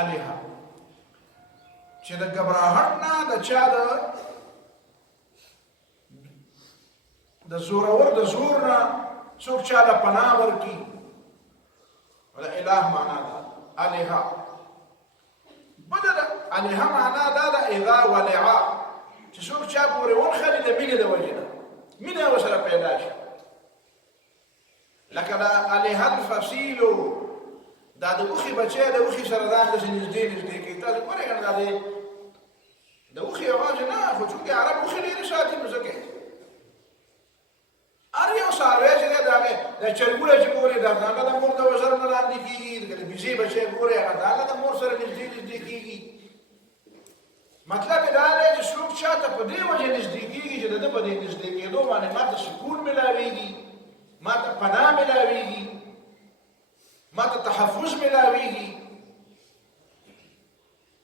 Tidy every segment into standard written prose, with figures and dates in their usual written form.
الها چې د ګبراهټ نه د چا د زورور د زور نه څوک چاله پناه ورکي دا اله معنا ده الها بدل الها معنا ده اذا ولعا چې څوک چا پورې ونخلي د مینې د وجنه مینه وسره پیدا شي لکه دا الها الفصیل دا د اوخي بچی د اوخي سره دا د نږدې کې تاسو ګورئ دا د اوخي आवाज نه خو چې عرب اوخي لري ساتي نو ځکه اریو ساروی چې دا د چرګوله چې ګوري دا د مور د وزر نه لاندې کیږي د بيزي بچي ګوري هغه د مور سره نږدې کیږي مطلب دا دی چې څوک چاته په دې وجه نږدې کیږي چې د په دې نږدې کېدو باندې ماته سکون ملاويږي ماته پناه ملاويږي ماته تحفظ ملاويږي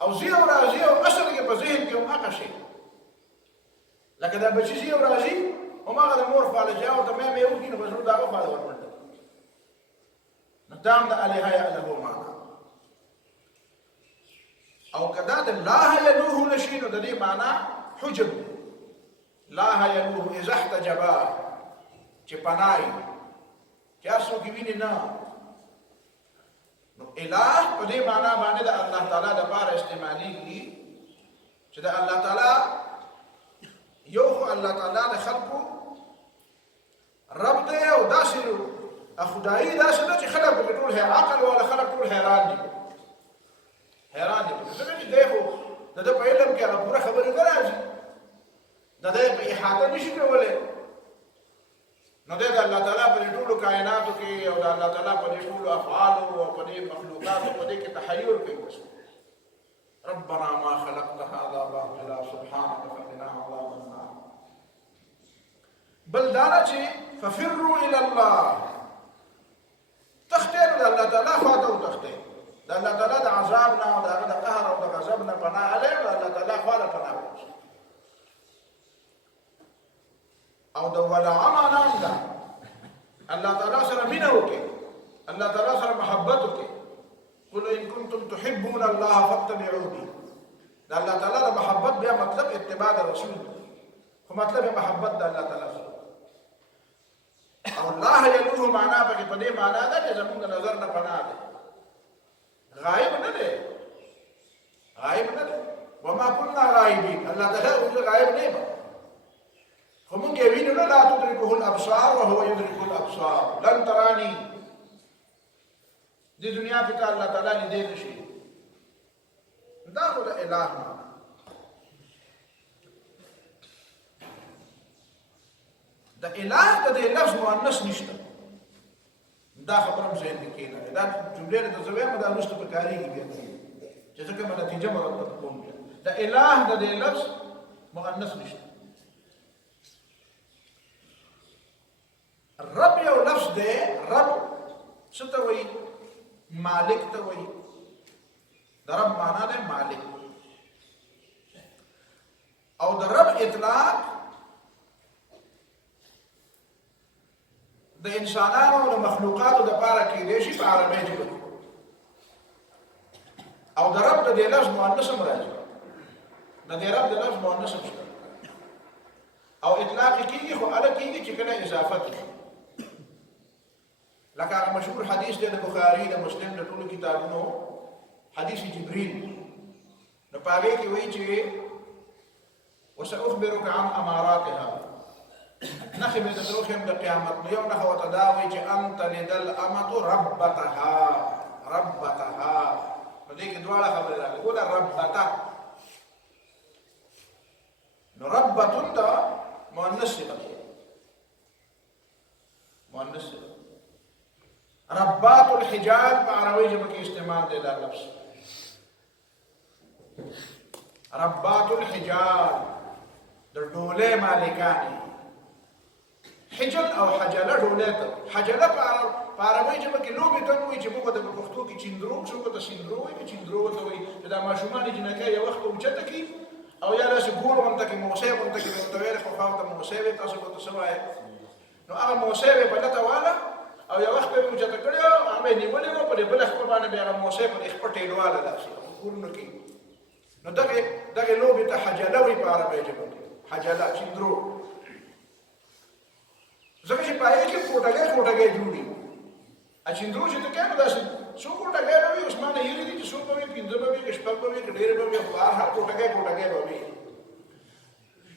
او زی او راضي او اصل کې په ذهن کې هم هغه شي لکه دا بچي زی او راضي وما غدا مور فعل جاو تمام يمكن بزرو دا فعل ورمند نتام دا عليها له معنا او كذا لا يلوه نشين ده دي معنى حجب لا يلوه اذا احتجبا چې پناي چاسو کې ویني نه نو الہ په دې معنی باندې د الله تعالی د بار استعمالي کی چې د الله تعالی یو الله تعالی د خلقو رب دې او داسې خدایي داسې چې خلک په ټول هي عقل ولا خلک ټول حیران دي څنګه چې دیو د په علم کې هغه پوره خبره نه راځي د دې په احاطه نشي کولای نو د الله تعالی په ټول کائناتو کې او د الله تعالی په ټول افعال او په مخلوقات په دې کې تحیر کوي ربنا ما خلقت هذا باطلا سبحانك فقنا عذاب النار بل دانا چې ففروا الى الله تختار د الله تعالی خواته او تختار د الله تعالی د عذاب نه او د قهر او د غضب نه پناه علي او د الله تعالی خواله پناه او د ولا عمل ده الله تعالی سره مینه وکي الله تعالی سره محبت وکي قل ان كنتم تحبون الله فاتبعوني دا الله تعالی د محبت بیا مطلب اتباع الرسول خو مطلب محبت د الله تعالی سره او الله يلوه معنا په دې معنا ده چې زموږ نظر نه پناه ده غائب نه ده وما كنا غائبين الله تعالی غائب نه ده هم وینو نه لا تدركه الابصار وهو يدرك الابصار لن تراني دې دنیا کې الله تعالی دې نشي دا هو الہ د الہ د لفظ مؤنث نشته دا خبره مې ذهن کې نه دا جمله د زوی مده نشته په کاری کې بیا چې څنګه مله نتیجه مرتب کوم د الہ د لفظ مؤنث نشته رب یو لفظ دی رب څه ته وایي مالک ته وایي د رب معنا ده مالک او د رب اطلاق د انسانانو او د مخلوقاتو د پاره کې دی شي په عربی ژبه او د رب د لفظ مؤنث هم راځي د رب د لفظ مؤنث هم او اطلاق کیږي خو اله کیږي چې کله اضافت شي لکه مشهور حدیث دی د بخاری د مسلم د ټولو کتابونو حدیث جبريل نو پاره کې وایي چې وسأخبرك عن اماراتها نخي من تدروخهم بقيامت اليوم نخوة تداوي أنت لدى الأمة ربتها وديك دوالا خبر الله يقول ربتها ربة دا مؤنث ربات الحجاب بعربي جبك استعمال دي دا لفظ ربات الحجاب در دولة مالكاني حجل او حجله ډولته حجله په عربی ژبه کې لوبې ته وایي چې موږ د پښتو کې چیندرو څو ته سیندرو وایي چیندرو ته وایي دا ماشومان جنکه یو وخت اوچته کی او یا لاس ګور وانت کې موسیقي وانت کې ته ویل خو خاطر موسیقي تاسو ته سوای نو هغه موسیقي په لته والا او یو وخت به اوچته کړی هغه نیولې وه په دې بله خپل باندې بیا هغه موسی په دې خپل ټېلواله داسې کورونو کې نو دغې لوبې ته حجله وایي په عربۍ ژبه کې حجله چیندرو ځکه چې په هغې کې کوټګۍ جوړي چیندرو چې ته کوې نو داسې څو کوټګۍ به وي اوس ما نه هیرې دي چې څو به وي پنځه به وي که شپږ به وي که ډېرې به وي خو هر کوټګۍ به وي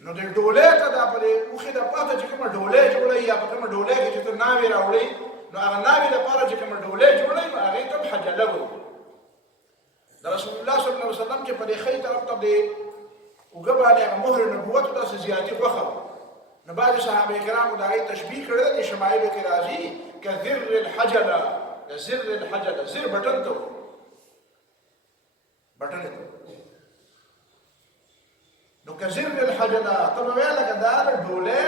نو د ډولۍ ته دا په دې اوښې د پاته چې کومه ډولۍ جوړوي یا په کومه ډولۍ کې چې ته ناوې راوړئ نو هغه ناوې لپاره چې کومه ډولۍ جوړوي نو هغې ته حجله وایي د رسول الله صلی الله علیه وسلم چې په دې ښۍ طرف ته د اوږه باندې هغه مهر نبوت داسې زیاتې غوښه نو بعضې صحابه کرامو د هغې تشبیه کړې ده د شمایلو کې راځي که ذر الحجله که زر الحجله زر بټن ته بټنې ته نو که زر الحجله ته به ویې لکه دا د ډولۍ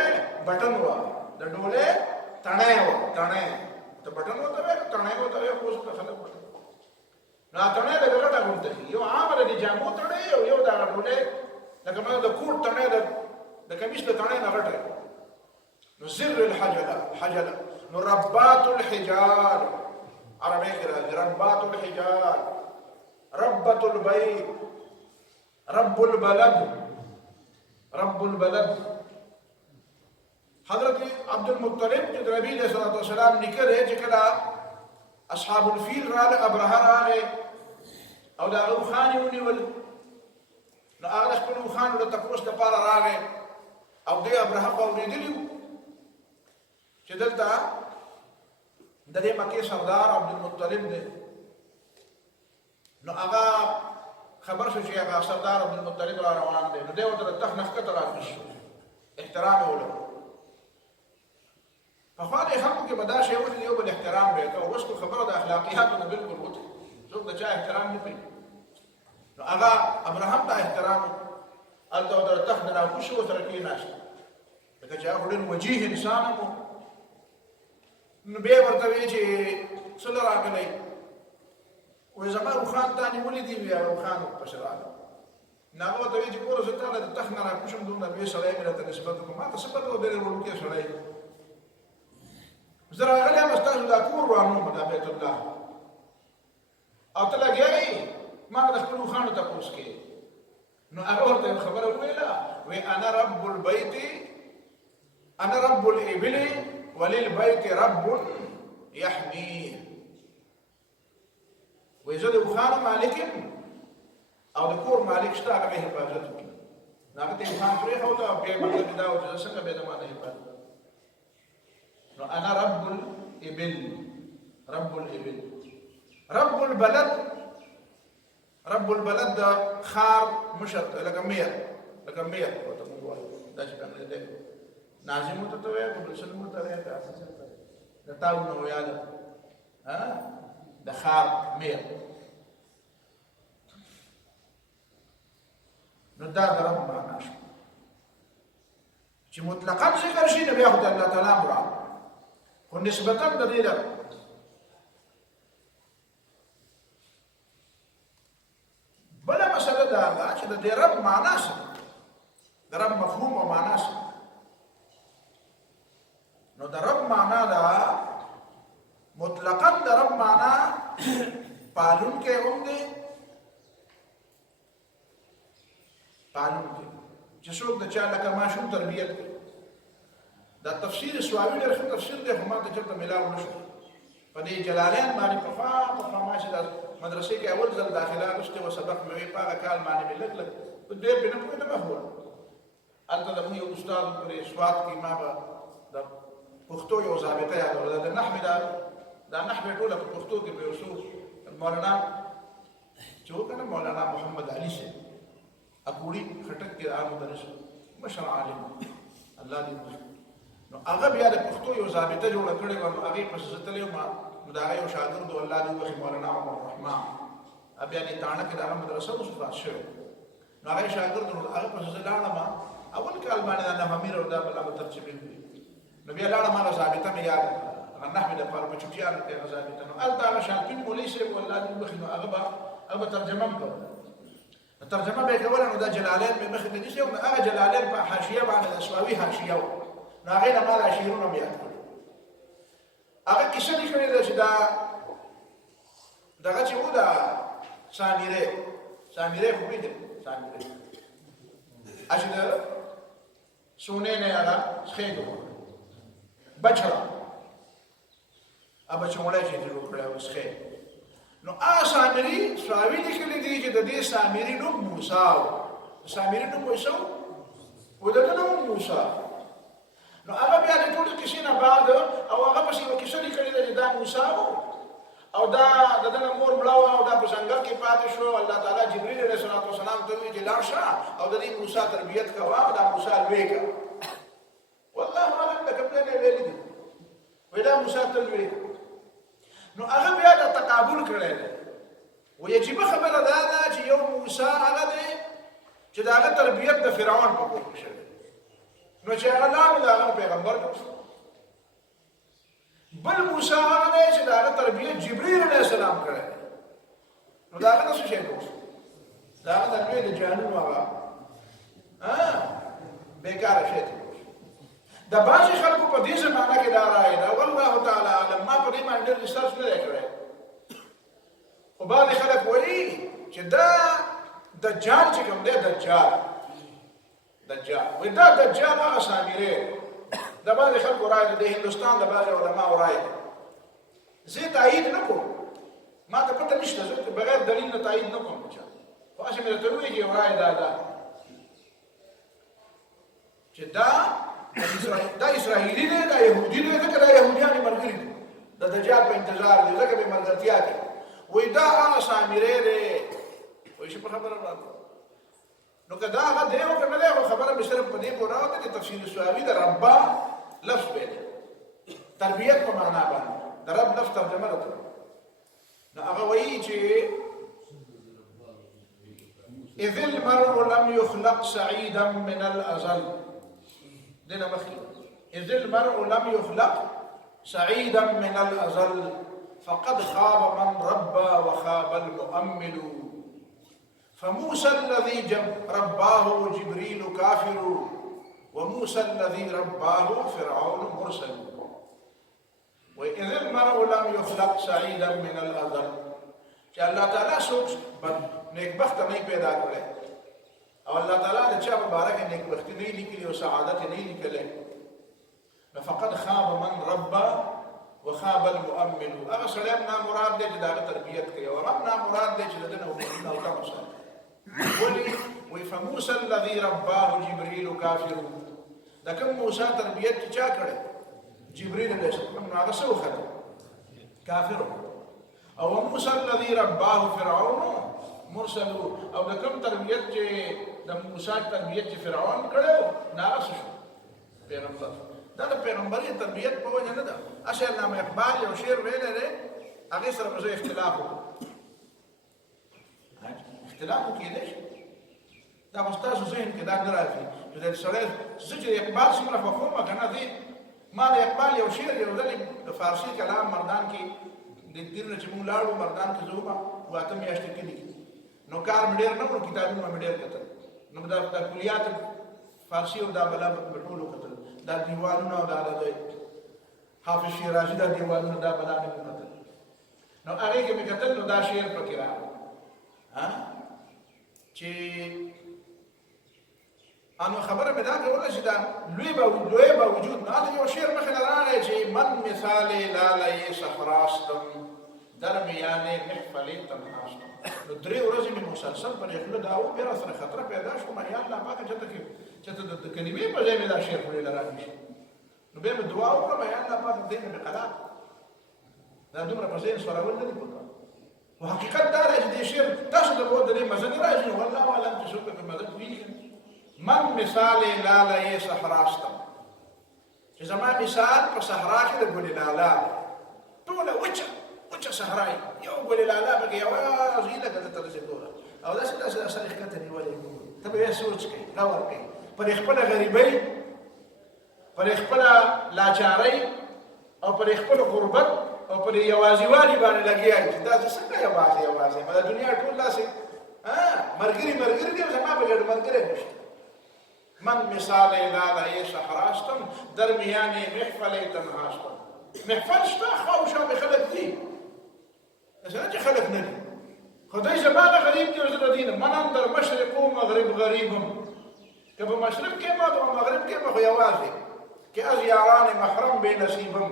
بټن وه د ډولۍ تڼۍ وه تڼۍ ته بټن ورته وایې که تڼۍ ورته وایې خو اوس خلک نو تڼۍ لږه غټه غونته وي یو عامه د جامو تڼۍ او یو د هغه ډولۍ لکه مثلا د کوټ تڼۍ د کمیس د تڼۍ نه غټه نو زر الحجله نو ربات الحجار عربی کې راځي ربات الحجار ربة البيت رب البلد حضرت عبد المطلب چې د نبي علیه الصلاة والسلام نیکه دی چې کله اصحاب الفیل راغله ابرهه راغی او د هغه اوښان یې ونیول نو هغه د خپلو اوښانو د تپوس دپاره راغی او دوی ابرهه خو اورېدلي وو چې دلته د دې مکې سردار عبدالمطلب دی نو هغه خبر شو چې هغه سردار عبدالمطلب را روان دی نو دی ورته د تخت نه ښکته راکوز شو احترام یې ولرو پخوا دې خلکو کې به دا شی وکړي یو بل احترام به یې کوه اوس خو خبره د اخلاقیاتو نه بلکل وتې څوک د چا احترام نه کوي نو هغه ابراهیم ته احترام هلته ورته د تخت نه راکوز شو ورسره کېناست ځکه چې هغه ډېر وجیح انسان و نو بیا یې ورته ویې چې څه له راغلی وایي زما اوښان تا نیولي دي وي هغه اوښان پسې راغلل نو هغه ورته ویې چې ګوره زه تاله د تخت نه راکوشم دومره لوی سړی مې راته نسبت وکړو ما ته څه پته وه ډېر وړوکی سړی زه راغلی یم ستاسو دا کور روانوم دا بیت الله او ته لګیا یې ما د خپلو اوښانو تپوس کې نو هغه ورته یوه خبره وویله وایي انا رب البیت انا رب الابل وللبیت رب یحمیه وایي زه د اوښانو مالک یم او د کور مالک شته هغه به حفاظت وکړي نو هغه ته یې اوښان پرېښوده او بیا یې مطلب دا و چې زه څنګه بیا د ما نه حفاظت نو انا رب الابل رب البلد د ښار مشر لکه میر ورته موږ وایو دا چې کوم دی ناظم ورته ته وایه که بل څه نوم ورته وایه که هسې څه ورته د تاو نه ویاله د ښار میر نو دا د رب معنا شو چې مطلقا ذکر شي نو بیا خو د الله تعالی مراد خو نسبتا د دې ده بله مسله دا ده چې د دې رب معنا څه د رب مفهوم او معنا څه نو د رب معنا ده مطلقا د رب معنا پالونکی هم دی پالونکی چې څوک د چا لکه ماشوم تربیت کوي دا تفسیر سواوي ډېر ښه تفسیر دی خو ما ته چېرته میلاو نه شو په دې جلالین باندې پخوا ما چې د مدرسې کې اول ځل داخله اخیستې وه سبق مې وی په هغه کال باندې مې لږ ډېر پرې نه پوهېدم خو هلته زموږ یو استاد پرې سوات کې ما به د پښتو یو ضابطه یادوله د نحوې دا نحوې ټوله په پښتو کې به یو څو مولانا چې و که نه مولانا محمد علي صاحب اکوړي خټک کې عام مدرس مشر عالم الله دې نو هغه بیا د پښتو یو ضابطه جوړه کړې وه نو هغې پسې زه تللی وم نو د هغه یو شاګرد و الله دې وبخي مولانا عمر الرحمان بیا دې تاڼه کې د هغه مدرسه اوس خلاص شوې نو هغه شاګرد نو هغه پسې زه لاړم اول کال باندې دا نهمیر او دا بل هغه ترجمې کړې نو بیا لاړم هغه ضابطه مې یاد هغه نحوې دپاره په چوټیانو کې هغه ضابطه نو هلته هغه شاپین مولوي صاحب و الله دې وبخي نو هغه به ترجمه هم کوله ترجمه به یې کوله نو دا جلالین مې مخې ته نیسي نو هغه جلالین په حاشیه باندې د سواوي حاشیه وه نو هغې نه ما دا شعرونه مې یاد کړي هغه کیسه لیکلې ده چې دا دغه چې و دا سامره خو دې سامره اجل سونه نه هغه خېدو بچره ابا چې وړای چې جوړ کړو وسخه نو سامری سواوی لیکلې دي چې د دې سامری نوم موسی و سامری نوم موسی و دغه نوم موسی نو هغه بیا د ټول کیسې نه بعد او هغه په شی کې شری کړی دی دا موسی او دا دغه مور بلاو او دا په څنګه کې پاتې شو الله تعالی جبرئیل علیه السلام ته وی چې لاړ شه او د دې موسی تربیت کوا او دا موسی لوی کا والله اعلم دا کوم نه ویل دي ودا موسی تلوي نو هغه بیا د تقابل کړی دی ویجب خبره دا ده چې یو موسی هغه دی چې دا هغه تربیت د فرعون په کور کې شوی نو چې هغه لاړ د هغه پیغمبر بل موسی هغه دی چې دا هغه تربیت جبرئیل علیه السلام کړی نو دا هغه څه شی دی دا هغه تربیت د جهنم هغه بیکاره شی دی د بعضې خلکو په دې زمانه کې دا رایه ده والله تعالی اعلم ما په دې باندې ډېر ریسرچ نه دی کړی خو بعضې خلک وایي چې دا دجال چې کوم دی دجال وایي دا دجال هغه سامری د بعضې خلکو رایه ده د هندوستان د بعضې علماو رایه ده زه تایید نه کوم ما ته پته نشته زه بغیر دلیل نه تایید نه کوم خو هسې مې درته ووایي چې یو رایه دا ده چې دا اسرائیلی دی دا یهودی دی ځکه دا یهودیان یې ملګري دي د دجال په انتظار دي ځکه به ملګرتیا کوي وایي دا هغه سامری دی وایي چې په خبره راغله نو که دا هغه دی او که نه دی خو خبره مې صرف په دې پورې راوته چې تفسیر سوالي د ربا لفظ به دی تربیت په معنا باندې د رب لفظ ترجمه ده نو هغه وایي چې اذ المرء لم يخلق سعيدا من الازل دينا مخي إذ المرء لم يخلق سعيدا من الأزل فقد خاب من ربى وخاب المؤمل فموسى الذي رباه جبريل كافر وموسى الذي رباه فرعون مرسل وإذ المرء لم يخلق سعيدا من الأزل چې الله تعالی څوک نیکبخت نه پیدا کړي او الله تعالی د چا مبارک نیکبختی نه لیکلی او سعادت نه لیکلی نو فقد خاب من ربى وخاب المؤمل هغه سړی نه مراد دی چې دا تربیت کوي او رب نه مراد دی چې دنه وکړي او تاسو ولي وي فموسى الذي رباه جبريل كافر دا کوم موسی تربیت چا کړي جبريل علیه السلام نو هغه څه وخت کافر او موسی الذي رباه فرعون مرسل او د کوم تربیت چې د موسی تربیت چې فرعون کړو ناقص شو پیغمبر دا د پیغمبري تربیت په وجه نه ده اصل علامه اقبال یو شعر ویلی دی هغې سره به زه اختلاف وکړم اختلاف وکېدی شي دا به ستاسو ذهن کې دا نه راځي چې د سړی زه چې اقبال څومره خوښوم که نه دی ما د اقبال یو شعر یو ځلې د فارسي کلام مردان کې د دیر نه چې مونږ لاړو مردان کې زه ومه و اته میاشتې کې لیکي نو کار مې ډېر نه کړو کتابونه مې ډېر کتل نو دا کلیات فارسي او دا بلا مې ټول وکتل دا دیوانونه او دا د حافظ شیرازي دا دیوانونه دا بلا مې وکتل نو هغې کې مې کتل نو دا شعر پکې راغلی چې انو خبره مې دا کوله چې دا لوی به وجود نه هلته یو شعر مخې نه راغی چې من مثال لاله صحراستم در میان محفل تنهاستم نو درې ورځې مې مسلسل پر خوله دا و بیا راسره خطره پیدا شو ما یا الله پاکه چې ته د کلمې په ځای مې دا شعر خولې له راغلی شي نو بیا مې دعا وکړه یا الله پاک دې مې قلات دا دومره په ذهن سورول نه دي پکار خو حقیقت دا دی چې دې شعر تاسو د مو د دې مزه نه راځي نو والله اعلم چې څوک په مزه پوهېږي من مثال لاله صحراستم چې زما مثال په صحرا کې د ګلې لاله ټوله وچه صحرا یو ګلې لاله پکې یوازې لږه دلته داسې ټوله او داسې سر یې ښکته نیولې ته به یې سوچ کوې غور کوې پر خپله غریبۍ پر خپله لاچارۍ او پر خپل غربت او پر یوازیوالي باندې لګیا یې چې دا څنګه یوازې ما د دنیا ټول داسې ملګري دي او زما په ګډ ملګری نشته من مثال لاله صحراستم در میان محفل تنهاستم محفل شته خوا او شا به خلک دي داسې نه چې خلک نه دي خدای زمانه غریب دی او زه د دې نه من در مشرق و مغرب غریبم که په مشرق کې ما په مغرب کې ما خو یوازې کې از یاران محرم بې نصیبم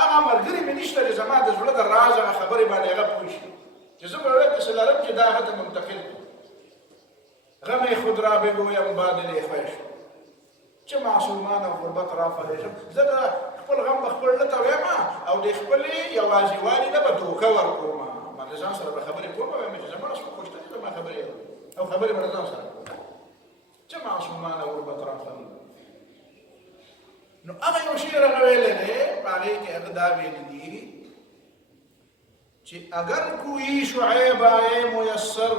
هغه ملګري مې نشته چې زما د زړه د راز هغه خبرې باندې هغه پوه شي چې زه به هغه پسې لرم چې دا هغه ته منتقل کړم غم خود را بگویم بادل خویش چې معصومان او غربت را فرېږم زه د خپل غم به خپل نه ته وایم او د خپلې یوازېوالي نه به دوکه ورکوم ما د ځان سره به خبرې کوم وایم چې زما سپه خوشته دي زما خبرې او خبرې به د ځان سره کوم چې معصومان او غربت را فرېږم نو هغه یو شعر هغه ویلی دی په هغې کې هغه دا ویلي دي چې اگر کوئی شعیب آئے میسر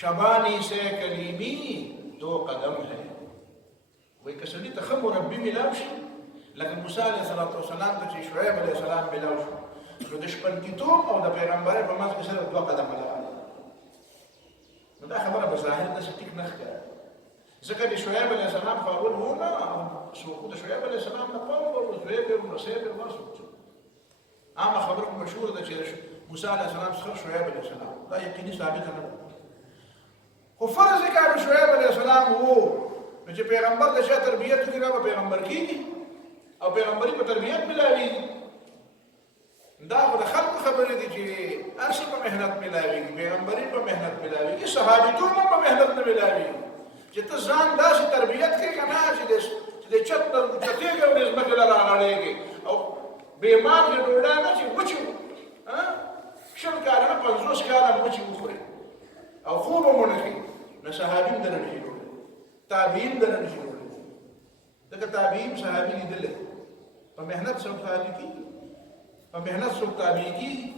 شبانی سے کلیمی 2 قدم ہے وایي که سړي ته ښه مربي میلاو شي لکه موسی علیه السلام ته چې شعیب علیه السلام میلاو شو نو د شپنکیتوب او د پیغمبرۍ په منځ کې صرف 2 قدمه لاره نو دا خبره په ظاهر داسې ټیک نه ښکاري ځکه د شعیب علیه السلام خو اول و نه څوک د شعیب علیه السلام نه قوم و زویب و نصیب و څوک عامه خبره مشهوره ده چې موسی علیه السلام څخه شعیب علیه السلام دا یقیني ثابته نه ده خو فرض کړه شعیب علیه السلام وو نو چې پیغمبر د چا تربیت وکړي نو پیغمبر کیږي او پیغمبري په تربیت ملاوي دا خو د خلکو خبرې دي چې هر څه په محنت ملاوي پیغمبري په محنت ملاوي صحابیتوب هم په محنت نه ملاوي چې ته ځان داسې تربیت کړې که نه چې د چت نه چتېږي او د ځمکې له راغړېږي او بیمار د ډوډۍ نه چې وچې 100 کاله نه 50 کاله وچې وخوري او خوب هم ونه کړي نه صحابي هم دنه نشي جوړولی تابعین دنه نشي جوړولی ځکه تابعین صحابي لیدلی په محنت څوک صحابي کېږي په محنت څوک تابعي کېږي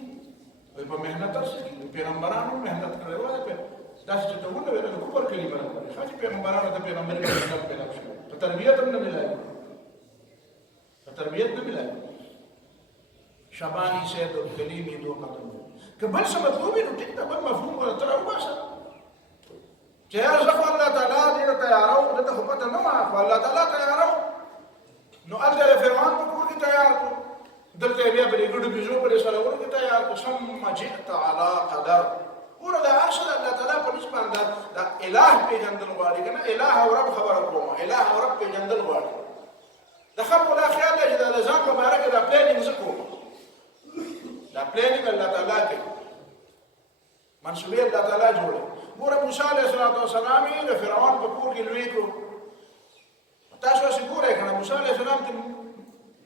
وایي په محنت هر څه کېږي پیغمبرانو محنت کړی وه داسې چې ته ونه ویله د کفر کلمه نه کوي ښه چې پیغمبرانو ته پیغمبري په محنت پیدا شوي په تربیت هم نه ملاوي په تربیت نه ملاوي شبانی سے دو کلیمی 2 قدم که بل څه مطلوب وي نو ټیک ده بل مفهوم ورته راوباسه چې یار زه خو الله تعالی دې ته تیارو دته خو پته نه وه خو الله تعالی تیارو نو هلته د فرعون په کور کې تیار کړو دلته یې بیا په دې ګډو بیزو پرې سره کې تیار کړو ثم جئت على قدر ګوره دا هر څه د الله تعالی په نسبت باندې دا اله پېژندل غواړي که نه اله او رب خبره کوم اله او رب پېژندل غواړي د خلکو دا خیال دی چې د ځان په باره کې دا پلانینګ زه کوم دا پلانینګ الله تعالی کوي منصوبې الله تعالی جوړوي ګوره موسی علیه السلام یې د فرعون په کور کې لوی کړو تاسو هسې ګورئ که نه موسی علیه السلام ته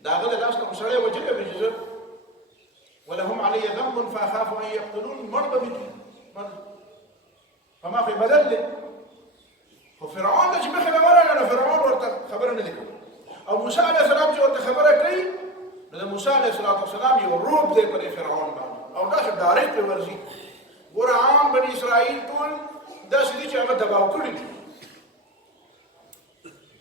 د هغه د لاس نه خو سړی وجلی وي چې زه ولهم علی ذنب فاخاف ان یقتلون مړ به مې کړي په ما خو یې بدل دی خو فرعون ته چې مخې له ورغی نو فرعون ورته خبره نه دی کړې او موسی علیه السلام چې ورته خبره کوي نو د موسی علیه السلام یو روب دی په دې فرعون باندې او داسې ډایرکټ پرې ورځي ګوره عام بني اسرائیل ټول داسې دي چې هغه دباو کړي دي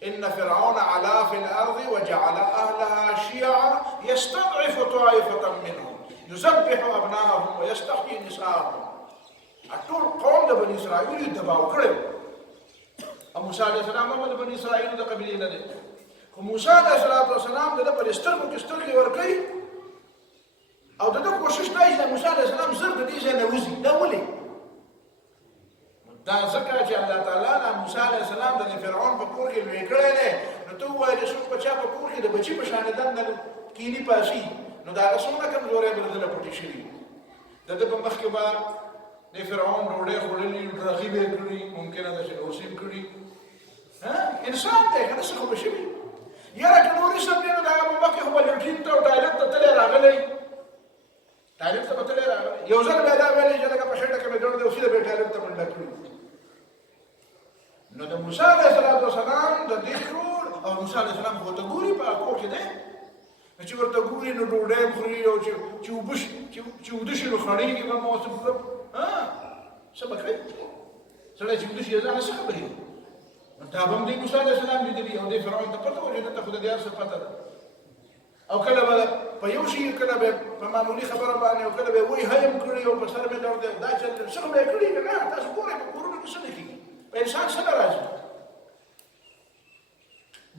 إن فرعون علا في الأرض وجعل أهلها شيعا يستضعف طائفة منهم يذبح أبناءهم ويستحيي نساءهم ټول قوم د بني اسرائیل دباو کړي او موسی علیه السلام هم د بني اسرائیل د قبیلې نه دی خو موسی علیه السلام د ده په سترګو کې سترګې ورکوي او د ده کوشش دا چې د موسی علیه السلام زر د دې ځای نه وځي دا ولې دا ځکه چې الله تعالی د موسی علیه السلام د فرعون په کور کې لوی کړی دی نو ته ووایې چې څوک په چا په کور کې د بچي په شانې دنده کیني پاشي نو د هغه څومره کمزورۍ به د ده نه پټې شوي د ده په مخ کې به د فرعون ډوډۍ خوړلي ډرغي به یې کړي ممکنه ده چې روسي هم کړي انسان دی که نه څه خو به شوي یاره که نورې څه دی نو د هغه په مخ کې خو به لټرین ته او ټایلټ ته تللی راغلی ټایلټ ته به تللی راغلی یو ځل به یې دا ویلی چې لکه په خېټه کې مې ډوډۍ دی او سیده به یې ټایلټ ته منډه کړي نو د موسی علیه السلام د دې ټول او موسی علیه السلام خو ورته ګوري په کور کې دی نو چې ورته ګوري نو ډوډۍ خوري او چې اوده شي نو خړېږي به موسم څه به کوي سړی چې اوده شي ځان څه خبرې نو دا به هم دی موسی علیه السلام لیدلي او دې فرعون ته پته وه چې دلته خو د دې هر څه پته ده او کله به په یو شي کله به په معمولي خبره باندې او کله به یې وایي هیم کړي او په سر مې درد دی دا چل څه خو به یې کړي که نه تاسو ګورئ په کورونو کې څه نه کېږي په انسان څه نه راځي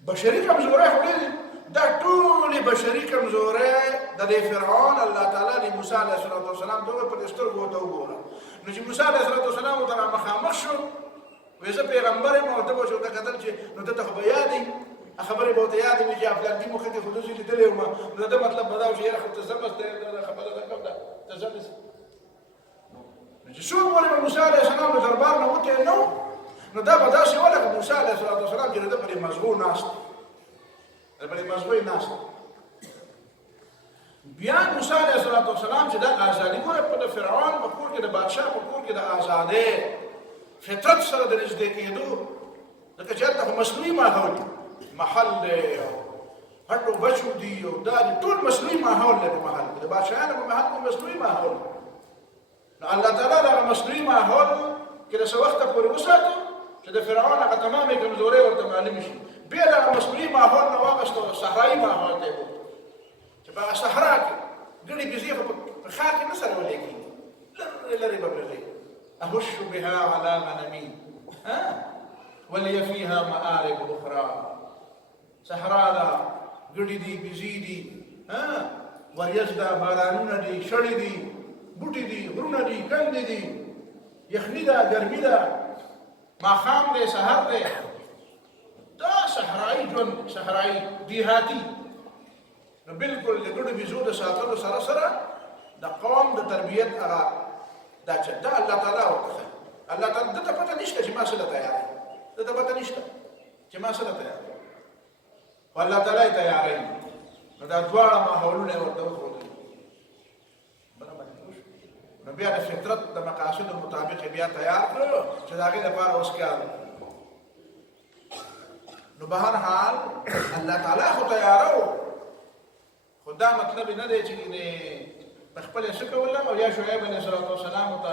بشري کمزورۍ خو ډېرې دا ټولې بشري کمزورۍ د دې فرعون الله تعالی د موسی علیه السلام ته په سترګو ته وګوره. نو چې موسی علیه السلام ورته مخامخ شو وایي زه پیغمبر یم او ته به ورته کتل چې نو ته خو به یادې خبرې به ورته یادې وي چې افلاطي موخې کې خو داسې لیدلی وم نو د ده مطلب به دا و چې یاره خو ته زبس دی دا خبره ده کوم ده ته زبس چې څوک ولې به موسی علیه السلام له دربار نه وتی نه نو دا به داسې وه لکه موسی علیه السلام چې د ده په دې مزغو ناست دی په دې مزغو یې ناست بیا موسی علیه السلام چې دا ازادي ګوره په د فرعون په کور کې د بادشاه په کور کې د ازادۍ فطرت سره د نږدې کېدو ځکه چې هلته خو مصنوعي ماحول محل دی او هټو بچو دي او دا دي ټول مصنوعي ماحول دی په محل کې د بادشاهانو په محل کې مصنوعي ماحول نو الله تعالی دغه مصنوعي ماحول کې د څه وخته پورې وساتو چې د فرعون هغه تمامې کمزورۍ ورته معلومې شي بیا دغه مصنوعي ماحول نه واخیستو صحرایي ماحول ته یې چې په هغه صحرا کې ګڼې بېزې خو په ښار کې نه سره ولی کېږي لرې لرې به پرې أهش بها على غنمي ولي فيها مآرب أخرى صحرا دا ګډې دي بېزې دي وریځ ده بارانونه دي شړې دي بوټي دي غرونه دي کندې دي یخني ده ګرمي ده ماښام دی سحر دی دا صحرایي ژوند صحرایي دیهاتي نو بلکل د ګډو بېزو د ساتلو سره سره د قوم د تربیت هغه دا چې دا الله تعالی ورته ښایي الله تعالی ده ته پته نشته چې ما څه له تیاری ده ته پته نشته چې ما څه له تیاری خو الله تعالی یې تیاروي نو دا دواړه ماحولونه یې ورته وښودل نو بیا د فطرت د مقاصدو مطابق بیا تیار کړو چې د هغې لپاره اوس کار نو به هر حال الله تعالی خو تیاره خو دا مطلب نه دی چې په خپل څه کول او یا شعیب علیه السلام ته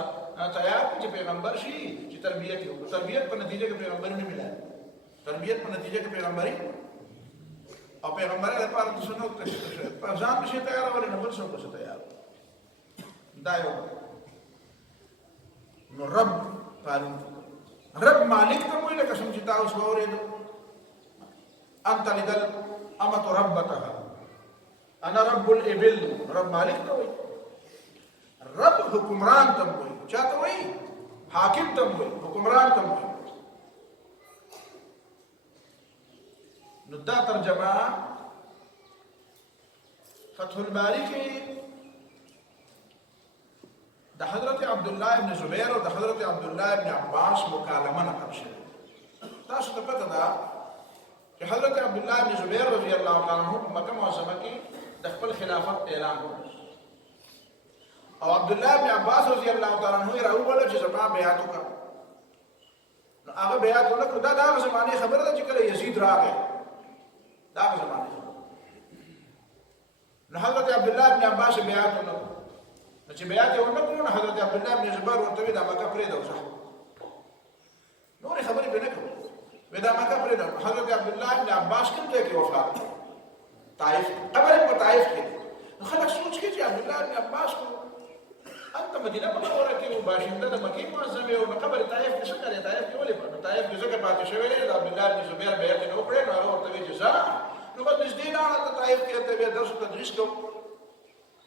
تیار چې پیغمبر شي چې تربیت وکړي تربیت په نتیجه کې پیغمبر نه ملای تربیت په نتیجه کې پیغمبري او پیغمبر لپاره د سنت ته په ځان شي تیار ولې نه بل څه څه تیار دا یو نو رب پالون رب مالک ته وایي لکه څنګه چې تاسو واورېدو انت لدل امت ربتها انا رب الابل رب مالک ته وایي رب حکمران ته وایي چا ته وایي حاکم ته وایي حکمران ته وایي نو دا ترجمه فتح الباری کې د حضرت عبدالله ابن زبیر او د حضرت عبدالله ابن عباس مکالمه نقل شوې تاسو ته پته ده چې حضرت عبدالله ابن زبیر رضی الله تعالی عنہ په مکه معظمه کې د خپل خلافت اعلان وکړ او عبدالله ابن عباس رضی الله تعالی عنہ یې راوبلل چې زما بیعت وکړه نو هغه بیعت ونکړو دا د هغه زمانې خبره ده چې کله یزید راغی دا هغه زمانې نو حضرت عبدالله ابن عباس بیعت ونکړو نو چې بیعت یې ونه کړو نو حضرت عبدالله ابن زبیر ورته وایي دا مکه پرېږده اوسه نورې خبرې پرې نه کوو وایي دا مکه پرېږده حضرت عبدالله ابن عباس کوم ځای کې وفات کړ طائف قبر یې په طائف کې نو خلک سوچ کوي چې عبدالله ابن عباس خو هلته مدینه منوره کې و باشنده د مکې معظمې و نو قبر طائف کې څه کوي طائف کې ولې نو طائف کې ځکه پاتې شوی دی د عبدالله ابن زبیر بیعت یې نه وکړی نو هغه ورته وایي چې ځه نو بس نږدې لاړه هلته طائف کې هلته بیا درس و تدریس کوو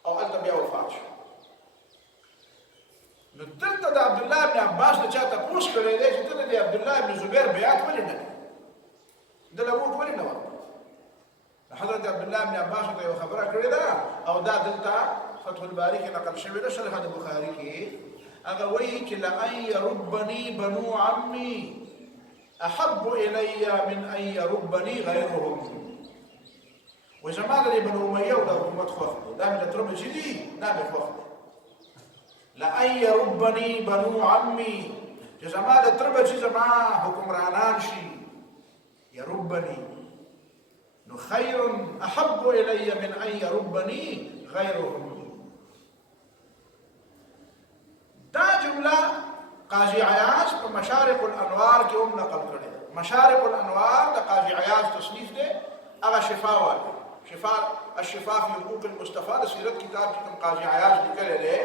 او هلته بیا وفات شو نو دلته د عبدالله ابن عباس نه چا تپوس کړی دی چې ته د عبدالله ابن زبیر بیعت ولې نه کوې ده له ووټ ولې نه ورکړ حضرت عبدالله ابن عباس ته یو خبره کړې ده او دا دلته فتح الباری کې نقل شوې ده شرح د بخاري کې هغه وایي چې لأن يربني بنو عمي احب الي من ان يربني غيرهم وایي زما د بنو امیه او د حکومت خوښ دی دا مې د تره بچي دي دا مې خوښ دی لأن يربني بنو عمي چې زما د تره بچي زما حکمرانان شي يربني نو خير احب الي من ان يربني غيرهم دا جمله قاضي عیاض په مشارق الانوار کې هم نقل کړي مشارق الانوار د قاضي عیاض تصنیف دی هغه شفا والی شفا الشفا في حقوق المصطفى د سیرت کتاب چې کوم قاضي عیاض لیکلی دی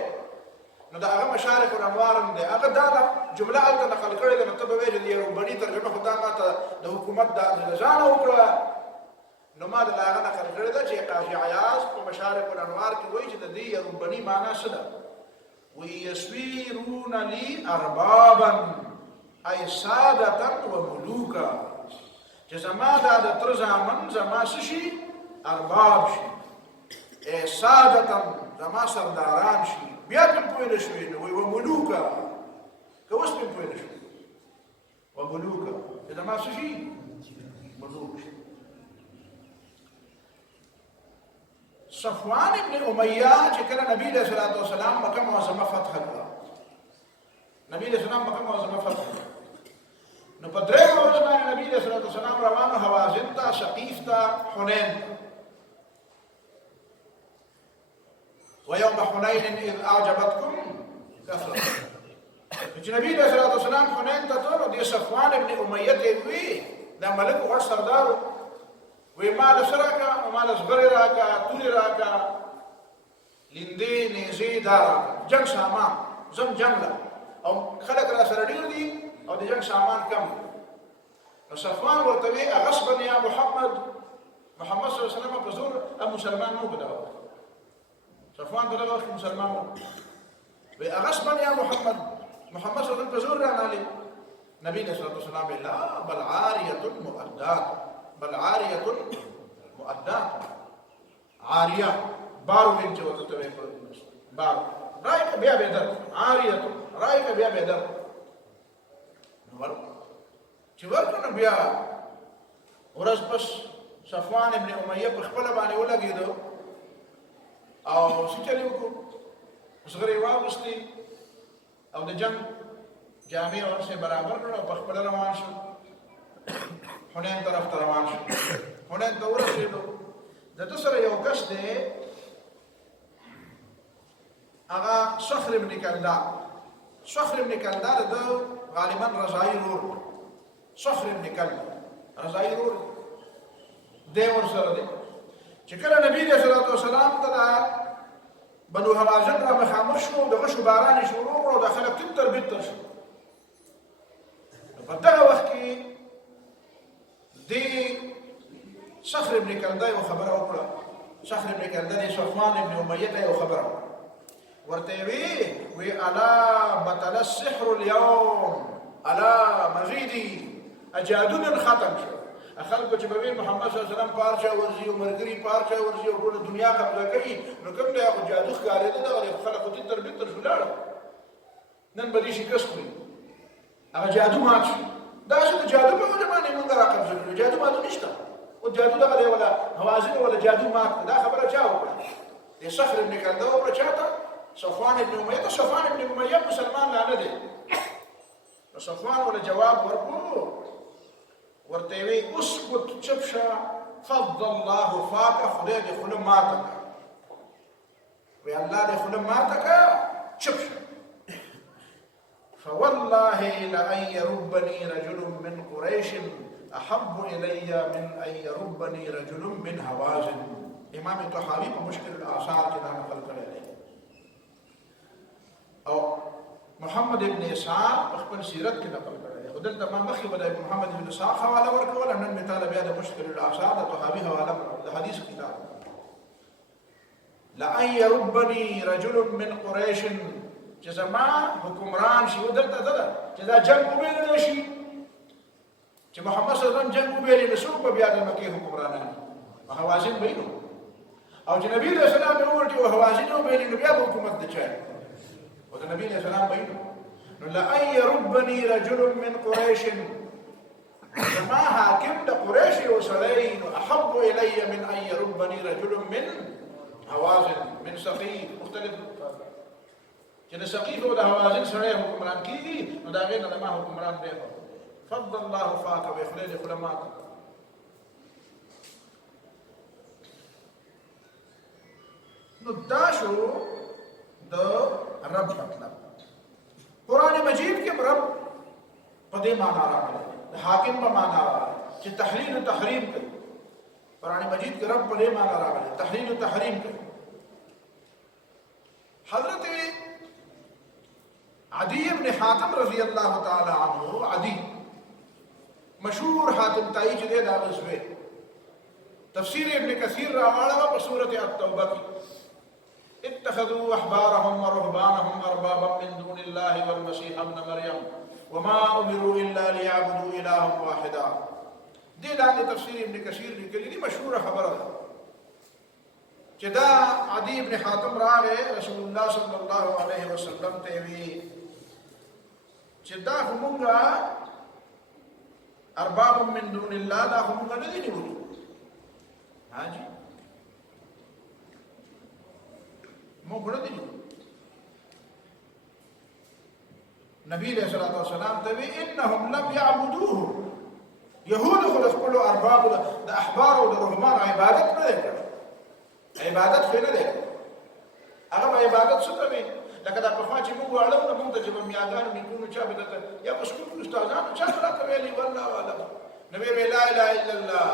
نو دا هغه مشارق الانوار هم دی هغه دا جمله هلته نقل کړې ده نو ته به وایې چې د یربني ترجمه خو دا ماته د حکومت د ځانه وکړه نو ما د هغه نقل کړی ده چې قاضي عیاض په مشارق الانوار کې وایي چې د دې یربني معنا څه ده؟ وی یسویرون لی اربابا ای سادتا و ملوکا، چې زما دا د تر زامن زما څه شي؟ ارباب شي، ای سادتا زما سرداران شي. بیا پې پوه نه شوې نو وایي و ملوکا، که اوس پې پوه نه شوې و ملوکا چې زما څه شي؟ ملوک شي. صفوان ابن امیہ چې کله نبی علیہ الصلوۃ والسلام مکه معظمه فتح کړه، نبی علیہ السلام مکه معظمه فتح کړه، نو په درېمه ورځ باندې نبی علیہ الصلوۃ والسلام روانو حوازن ته، ثقیف ته، حنین ته. ويوم حنين اذ اعجبتكم كثرتكم، چې نبی علیہ الصلوۃ والسلام حنین ته ته نو د صفوان ابن امیہ ته وی دا ملک غټ سردار وی مال سراکا مال زغری راکا تولی راکا لندې نیزې دا جنگ سامان زم جنگ لا او خلق را سره ډیر دي او د جنگ سامان کم. نو صفوان ورته وی اغصبا یا محمد صلی الله علیه وسلم په زور ام مسلمان نو بداو. صفوان دغه وخت مسلمان وی اغصبا یا محمد صلی الله علیه وسلم په زور را نالي. نبی صلی الله علیه وسلم لا بل عاریه مؤدات، بل عاریه مؤدات، عاریه بارو من جو ته وي بارو راي بیا به در عاریه راي بیا به در نو چې ورته بیا ورځ پس صفوان ابن امیہ په خپل باندې ولګیدو او سچلې وکړو، زغری واغستی او د جنگ جامع ورسره برابر کړو په خپل روان شو. حنین طرف ته روان شو، حنین ته ورسېدو. د ده سره یو کس دی هغه صخر ابن کلدان. صخر ابن کلدان د غالبا رضاعي رور، صخر ابن کلدان رضاعي رور دی ورسره دی. چې کله نبی علیه الصلوۃ والسلام ته بنو هوازن را مخامخ شو، دغه شو باران شروع کړو، د خلک تر بیتر شو. په دغه وخت کې دی صخر ابن کلدان یو خبره وکړه. صخر ابن کلدان صفوان ابن امیہ ته یو خبره ورته وی الا بطل السحر اليوم الا مزيدي اجادون ختم شو. خلکو چې به محمد صلی الله علیه وسلم پارچا ورزي او مرګري پارچا ورزي او ټول دنیا قبضه کوي، نو کوم دی هغه جادو ښکارېده دغه خلکو تر بیتر شو لاړه. نن به دې شکست خوري، هغه جادو مات شو. دا چې د جادو په وجه باندې موږ راقبضه کړو، جادو ماتو نشته. او جادو دغه دی ولا هوازن ولا جادو مات، دا خبره چا وکړه؟ د صخر ابن کلدان وکړه. چاته؟ صفوان ابن امیہ ته. صفوان ابن امیہ مسلمان نه دی. نو صفوان ولا جواب ورکړو، ورته وی اسکت چپ شه، فضل الله فاک، خدای دې خوله ماته کړه. وی الله دې خوله ماته کړه، چپ شه. فوالله لأن يربني رجل من قريش أحب إلي من أن يربني رجل من هوازن. امام طحاوی په مشکل الاثار کې دا نقل کړی دی. او محمد ابن اسحاق په خپل سیرت کې نقل کړی دی. خو دلته ما مخکې به د محمد ابن اسحاق حواله ورکوله، نن مې تاله بیا د مشکل الاثار د طحاوی حواله د حدیث کتاب. لأن يربني رجل من قريش، چې زما حکمران شي. او دلته ده چې دا جنګ وبېللی شي، چې محمد صلی الله علیه وسلم جنګ وبېلي، نو څوک به بیا د مکې حکمرانان هوازن به وي. او چې نبی علیه السلام یې ووټي او هوازن یې وبېلي، نو بیا به حکومت د چا او د نبی علیه السلام به وي. نو لأن يربني رجل من قريش، زما حاکم د قریش یو سړی، نو احب الی من ان يربني رجل من هوازن من ثقيف. مختلف چې د ثقيف او د هوازن سړی حکمران کیږي، نو دا غیر نه ما حکمران دی. فضل الله فاک و اخلال علماء. نو دا شو د رب مطلب. قرآن مجید کې رب په دې معنا راغلی، د حاکم په معنا راغلی چې تحلیل او تحریم کوي. قرآن مجید کې رب په دې معنا راغلی، تحلیل او تحریم کوي. حضرت عدی ابن حاتم رضی اللہ تعالی عنہ، عدی مشهور حاتم تائی چې دا غزوه تفسیر ابن کثیر راواړه په سورته التوبه کې اتخذوا احبارهم ورهبانهم اربابا من دون الله والمسيح ابن مريم وما امروا الا ليعبدوا الها واحدا. دې لاندې تفسیر ابن کثیر لیکلی دی مشهوره خبره ده چې دا عدی ابن حاتم راغی رسول الله صلی الله علیه وسلم ته وی چې دا همغه ارباب من دون الله دا همغه نه دي نیولي. حاجی مو ګړه دي نبی علیہ الصلوۃ والسلام ته وی انهم لم يعبدوه. يهود خو خپل ارباب د احبار او د رهبان عبادت نه کوي. عبادت خو نه ده. هغه عبادت څه کوي؟ لکه دا په خوا چې موږ اړو نه مونږ ته چې میاګانو نیکونو چا بدته یا په سکول استادانو چا راته ویلي والله اعلم. نبی وی لا اله الا الله.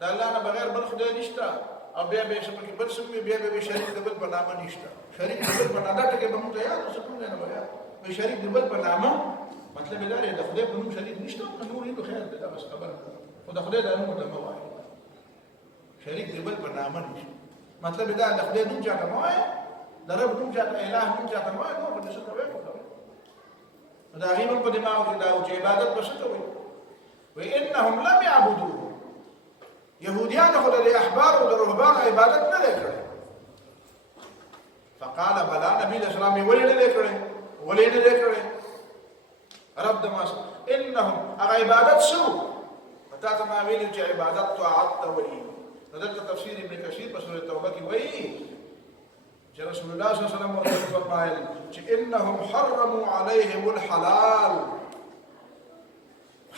دا الله نه بغیر بل خدای نشته. او بیا به څه کې بل څه بیا به شریک د بل په نامه نشته. شریک د بل په نامه ټکي به مونږ ته یاد څه کوم نه ویا. وی شریک د بل په نامه مطلب دا دی د خدای په نوم شریک نشته نو نور خیر ده بس خبره. خو د خدای د نوم ته مو وایي. شریک د بل په نامه نشته. مطلب دا د خدای نوم چاته مو وایي. د رب نوم چاته الہ نوم چاته مو وایي نو په څه کوي. دا غیبت په دماغ کې دا او چې عبادت په څه کوي. و انهم لم يعبدوه. يهوديان خو د احبار او د رهبان عبادت نه کړي. فقال بلا نبی اسلام ولې نه کړي ولې نه کړي رب دماس انهم عبادت شو پتا ته ما ویل چې عبادت طاعت ولي. دغه تفسیر ابن کثیر په سورۃ توبه کې وایي چې رسول الله صلی الله علیه وسلم فرمایل چې انهم حرموا عليهم الحلال.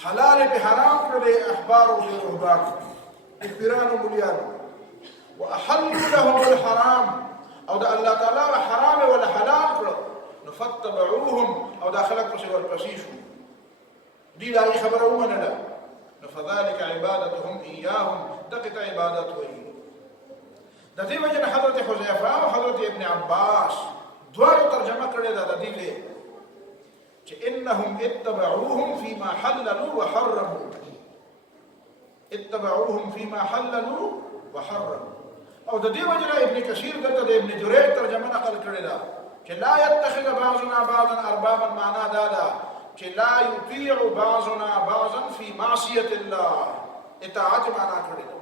حلال به حرام کړي احبار او رهبان احترام مليان واحلوا لهم الحرام او ده الله تعالى حرام ولا حلال کړو نو فتبعوهم او داخلك پس ورپسې شو. دي لا خبره ومنله نو فذلك عبادتهم اياهم دقت عبادت وي. د دې وجه حضرت حذیفه او حضرت ابن عباس دوه ترجمه کړې ده د دې چې انهم اتبعوهم فيما حللوا وحرموا. اتبعوهم فيما حللوا وحرموا. او د دې وجه ابن کثیر دته د ابن جرير ترجمه نقل کړې ده چې لا يتخذ بعضنا بعضا اربابا. معنا دا ده چې لا يطيع بعضنا بعضا في معصيه الله. اطاعت معنا کړې ده.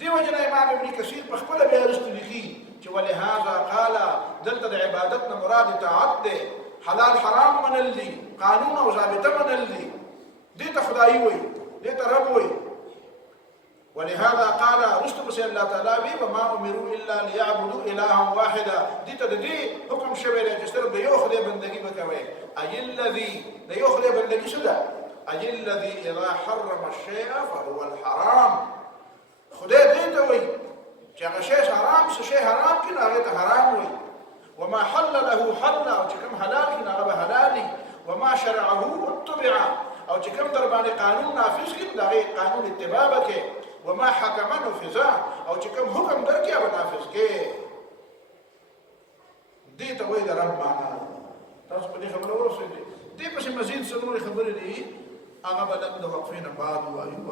دې وجه امام ابن کثیر په خپل بیا رسولي چې ولهذا قال دلته د عبادت نه مراد اطاعت ده. حلال حرام منل دي قانون او ضابطه منل دي. دې ته خدای وي دې ته رب وي. ولهذا قال رسول الله تعالى وما امروا الا ليعبدوا الها واحدا. دي تددي حكم شوی دی چې صرف د یو خدای بندگی وکوي. اي الذي د یو خدای بندگی شوه اي الذي اذا حرم الشيء فهو الحرام. خدای دې ته وایي چې هغه شی حرام شي حرام کړي هغه ته حرام وایي. وما حل له حل او چې کوم حلال کړي هغه حلالي. وما شرعه اتبع او چې کوم در باندې قانون نافذ کړي دا قانون اتباع وکړي. وما حكم نفذا او چې کوم حکم درکې او نافذ کې. دې ته وایي د رب معنا. تاسو په دې خبره ورسېږئ. دې پسې مزید څه نورې خبرې دي هغه به د وقفې نه بعد وایو.